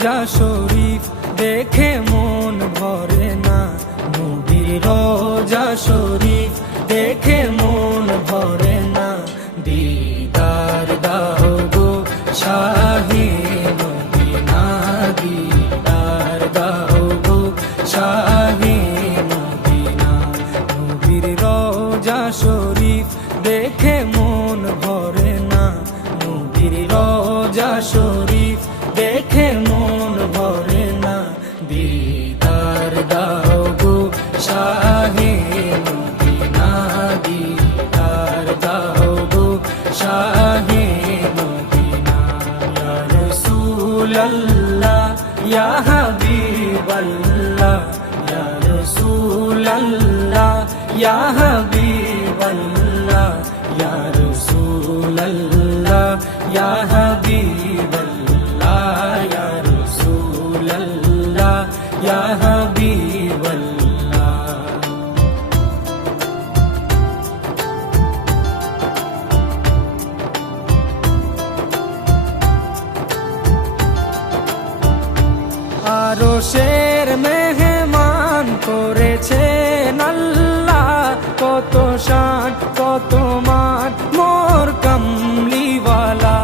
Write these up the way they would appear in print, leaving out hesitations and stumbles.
রোজা শরীফ দেখে মন ভরে না, নবীর রোজা শরীফ দেখে মন ভরে না। দিদার দাও গো শাহে মদিনা, দিদার দাও গো শাহে মদিনা। নবীর রোজা শরীফ দেখে মন ভরে না, নবীর রোজা শরীফ দেখে মন ভরে না। দিদার দাও গো শাহে মদিনা, দিদার দাও গো শাহে মদিনা। ইয়া রাসূলাল্লাহ ইয়া হাবিবাল্লাহ, ইয়া রাসূলাল্লাহ ইয়া হাবিবাল্লাহ, ইয়া রাসূলাল্লাহ ইয়া হাবিবাল্লাহ, ইয়া রাসূলাল্লাহ ইয়া হাবিবাল্লাহ। আরশের মেহমান করেছেন আল্লাহ, কত শান কত মান মোর কামলিওয়ালা।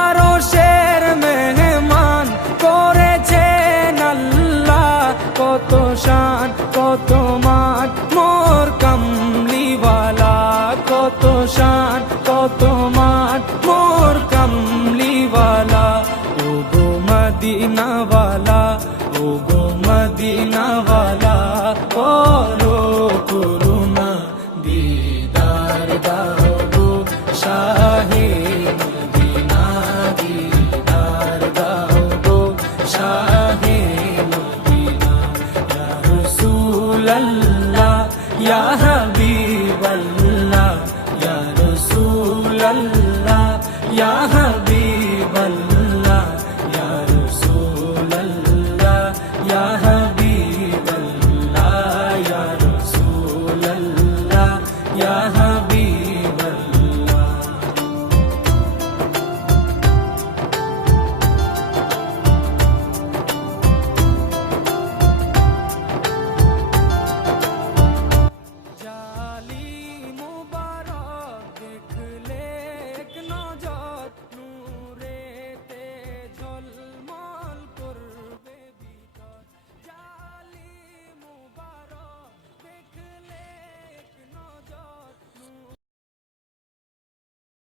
আরশের মেহমান করেছেন আল্লাহ, কত শান কত মান মোর কামলিওয়ালা, কত শান কত মান মোর কামলিওয়ালা। ও গো মদিনাওয়ালা, ও গো মদিনাওয়ালা, ও